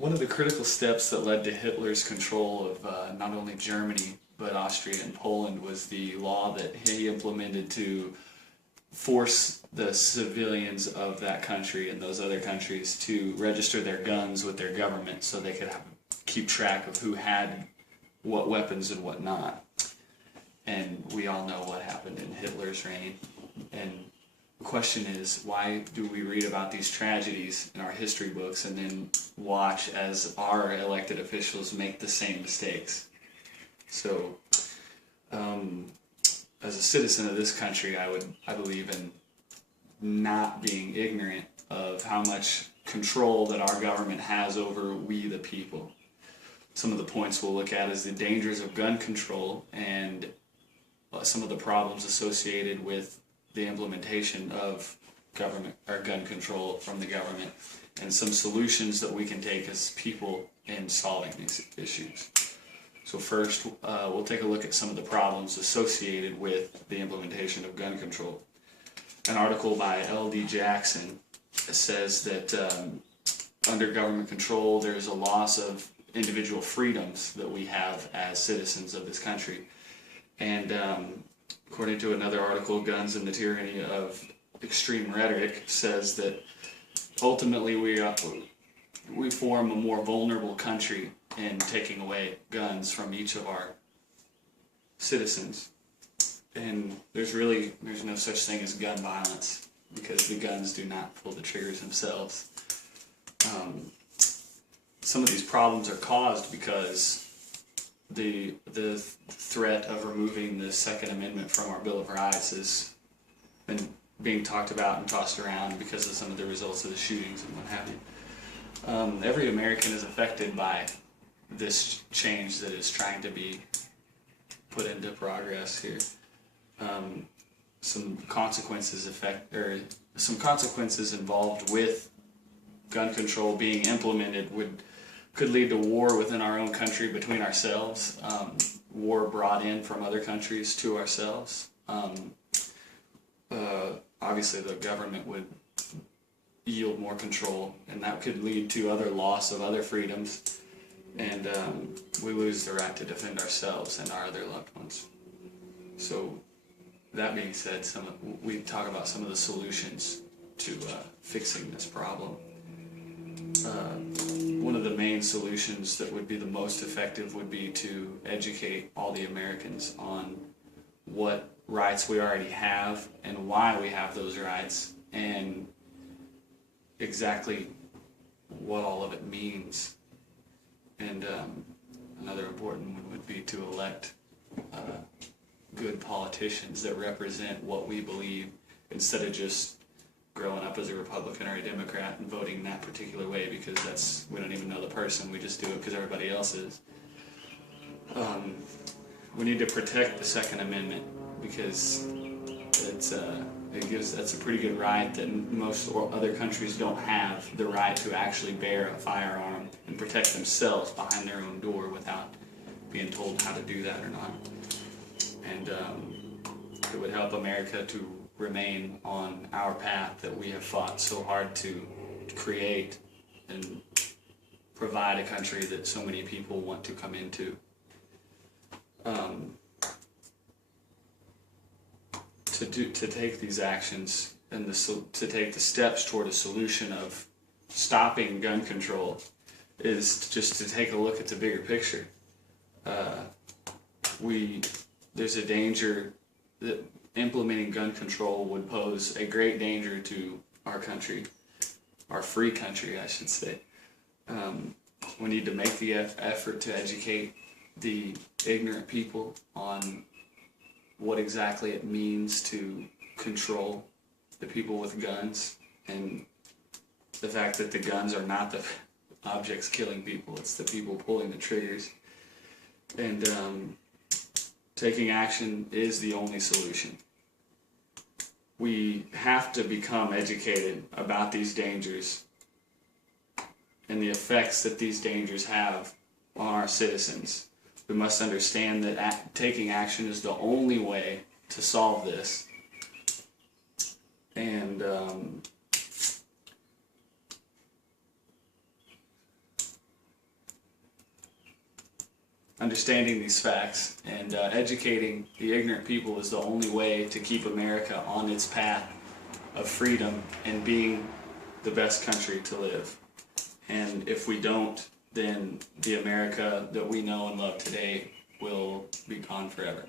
One of the critical steps that led to Hitler's control of not only Germany but Austria and Poland was the law that he implemented to force the civilians of that country and those other countries to register their guns with their government so they could keep track of who had what weapons and what not. And we all know what happened in Hitler's reign. And the question is, why do we read about these tragedies in our history books and then watch as our elected officials make the same mistakes? So, as a citizen of this country, I believe in not being ignorant of how much control that our government has over we the people. Some of the points we'll look at is the dangers of gun control and some of the problems associated with the implementation of government or gun control from the government, and some solutions that we can take as people in solving these issues. So first, we'll take a look at some of the problems associated with the implementation of gun control. An article by L.D. Jackson says that under government control, there's a loss of individual freedoms that we have as citizens of this country. And according to another article, Guns and the Tyranny of Extreme Rhetoric says that ultimately we form a more vulnerable country in taking away guns from each of our citizens. And there's no such thing as gun violence because the guns do not pull the triggers themselves. Some of these problems are caused because the threat of removing the Second Amendment from our Bill of Rights has been being talked about and tossed around because of some of the results of the shootings and what have you. Every American is affected by this change that is trying to be put into progress here. Some consequences involved with gun control being implemented could lead to war within our own country between ourselves, war brought in from other countries to ourselves. Obviously the government would yield more control, and that could lead to other loss of other freedoms, and we lose the right to defend ourselves and our other loved ones. So that being said, we talk about some of the solutions to fixing this problem. One of the main solutions that would be the most effective would be to educate all the Americans on what rights we already have and why we have those rights and exactly what all of it means. And another important one would be to elect good politicians that represent what we believe instead of just growing up as a Republican or a Democrat and voting that particular way because we don't even know the person, we just do it because everybody else is. We need to protect the Second Amendment because that's a pretty good right that most other countries don't have, the right to actually bear a firearm and protect themselves behind their own door without being told how to do that or not. And it would help America to remain on our path that we have fought so hard to create and provide a country that so many people want to come into. To take these actions and to take the steps toward a solution of stopping gun control is just to take a look at the bigger picture. There's a danger that implementing gun control would pose a great danger to our country, our free country, I should say. We need to make the effort to educate the ignorant people on what exactly it means to control the people with guns and the fact that the guns are not the objects killing people, it's the people pulling the triggers. And taking action is the only solution. We have to become educated about these dangers and the effects that these dangers have on our citizens. We must understand that taking action is the only way to solve this. And understanding these facts and educating the ignorant people is the only way to keep America on its path of freedom and being the best country to live. And if we don't, then the America that we know and love today will be gone forever.